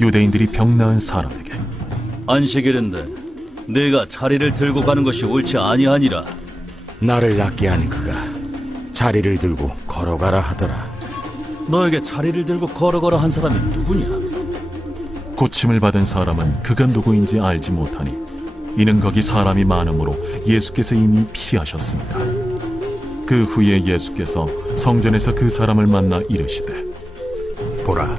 유대인들이 병 나은 사람에게 안식일인데 네가 자리를 들고 가는 것이 옳지 아니하니라. 나를 낫게 한 그가 자리를 들고 걸어가라 하더라. 너에게 자리를 들고 걸어가라 한 사람이 누구냐? 고침을 받은 사람은 그가 누구인지 알지 못하니 이는 거기 사람이 많으므로 예수께서 이미 피하셨습니다. 그 후에 예수께서 성전에서 그 사람을 만나 이르시되 보라,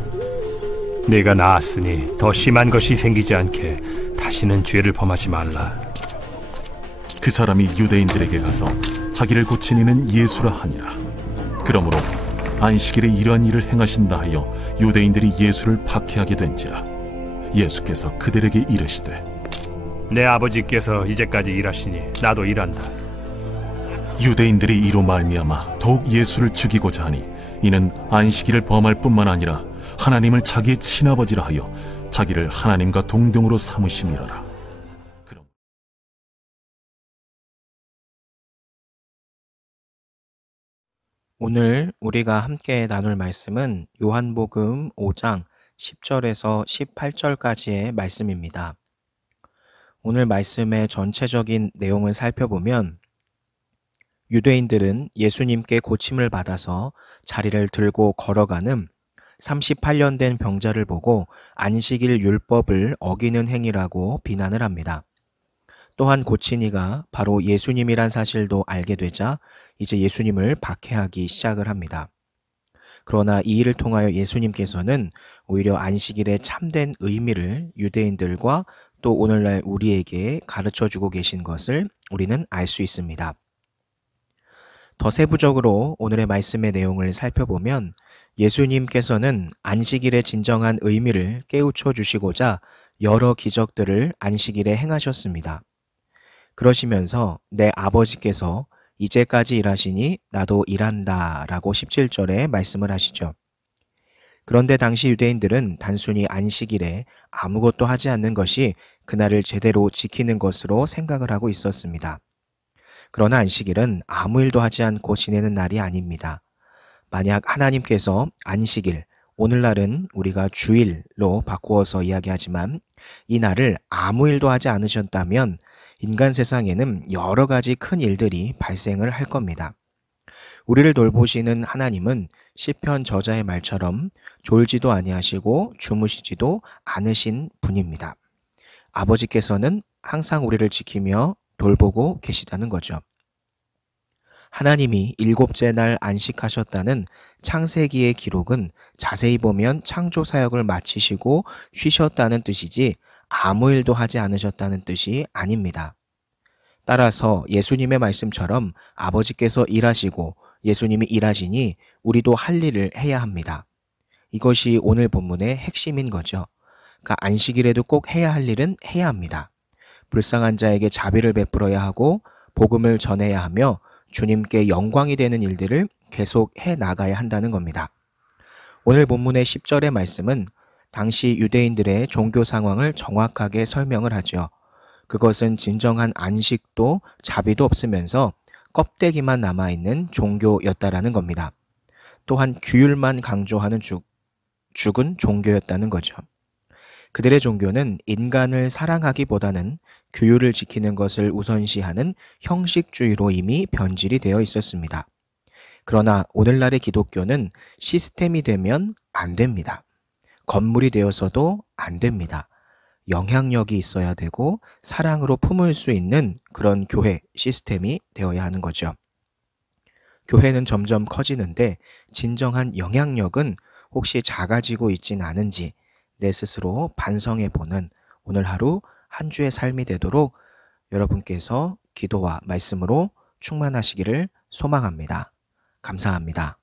네가 나았으니 더 심한 것이 생기지 않게 다시는 죄를 범하지 말라. 그 사람이 유대인들에게 가서 자기를 고친 이는 예수라 하니라. 그러므로 안식일에 이러한 일을 행하신다 하여 유대인들이 예수를 박해하게 된지라. 예수께서 그들에게 이르시되 내 아버지께서 이제까지 일하시니 나도 일한다. 유대인들이 이로 말미암아 더욱 예수를 죽이고자 하니 이는 안식일을 범할 뿐만 아니라 하나님을 자기의 친아버지라 하여 자기를 하나님과 동등으로 삼으심이로라. 오늘 우리가 함께 나눌 말씀은 요한복음 5장 10절에서 18절까지의 말씀입니다. 오늘 말씀의 전체적인 내용을 살펴보면 유대인들은 예수님께 고침을 받아서 자리를 들고 걸어가는 38년 된 병자를 보고 안식일 율법을 어기는 행위라고 비난을 합니다. 또한 고친 이가 바로 예수님이란 사실도 알게 되자 이제 예수님을 박해하기 시작을 합니다. 그러나 이 일을 통하여 예수님께서는 오히려 안식일의 참된 의미를 유대인들과 또 오늘날 우리에게 가르쳐주고 계신 것을 우리는 알 수 있습니다. 더 세부적으로 오늘의 말씀의 내용을 살펴보면 예수님께서는 안식일의 진정한 의미를 깨우쳐 주시고자 여러 기적들을 안식일에 행하셨습니다. 그러시면서 내 아버지께서 이제까지 일하시니 나도 일한다 라고 17절에 말씀을 하시죠. 그런데 당시 유대인들은 단순히 안식일에 아무것도 하지 않는 것이 그날을 제대로 지키는 것으로 생각을 하고 있었습니다. 그러나 안식일은 아무 일도 하지 않고 지내는 날이 아닙니다. 만약 하나님께서 안식일, 오늘날은 우리가 주일로 바꾸어서 이야기하지만 이 날을 아무 일도 하지 않으셨다면 인간 세상에는 여러 가지 큰 일들이 발생을 할 겁니다. 우리를 돌보시는 하나님은 시편 저자의 말처럼 졸지도 아니하시고 주무시지도 않으신 분입니다. 아버지께서는 항상 우리를 지키며 돌보고 계시다는 거죠. 하나님이 일곱째 날 안식하셨다는 창세기의 기록은 자세히 보면 창조 사역을 마치시고 쉬셨다는 뜻이지 아무 일도 하지 않으셨다는 뜻이 아닙니다. 따라서 예수님의 말씀처럼 아버지께서 일하시고 예수님이 일하시니 우리도 할 일을 해야 합니다. 이것이 오늘 본문의 핵심인 거죠. 그러니까 안식일에도 꼭 해야 할 일은 해야 합니다. 불쌍한 자에게 자비를 베풀어야 하고 복음을 전해야 하며 주님께 영광이 되는 일들을 계속 해 나가야 한다는 겁니다. 오늘 본문의 10절의 말씀은 당시 유대인들의 종교 상황을 정확하게 설명을 하죠. 그것은 진정한 안식도 자비도 없으면서 껍데기만 남아있는 종교였다라는 겁니다. 또한 규율만 강조하는 죽은 종교였다는 거죠. 그들의 종교는 인간을 사랑하기보다는 규율을 지키는 것을 우선시하는 형식주의로 이미 변질이 되어 있었습니다. 그러나 오늘날의 기독교는 시스템이 되면 안 됩니다. 건물이 되어서도 안 됩니다. 영향력이 있어야 되고 사랑으로 품을 수 있는 그런 교회 시스템이 되어야 하는 거죠. 교회는 점점 커지는데 진정한 영향력은 혹시 작아지고 있진 않은지 내 스스로 반성해보는 오늘 하루 한 주의 삶이 되도록 여러분께서 기도와 말씀으로 충만하시기를 소망합니다. 감사합니다.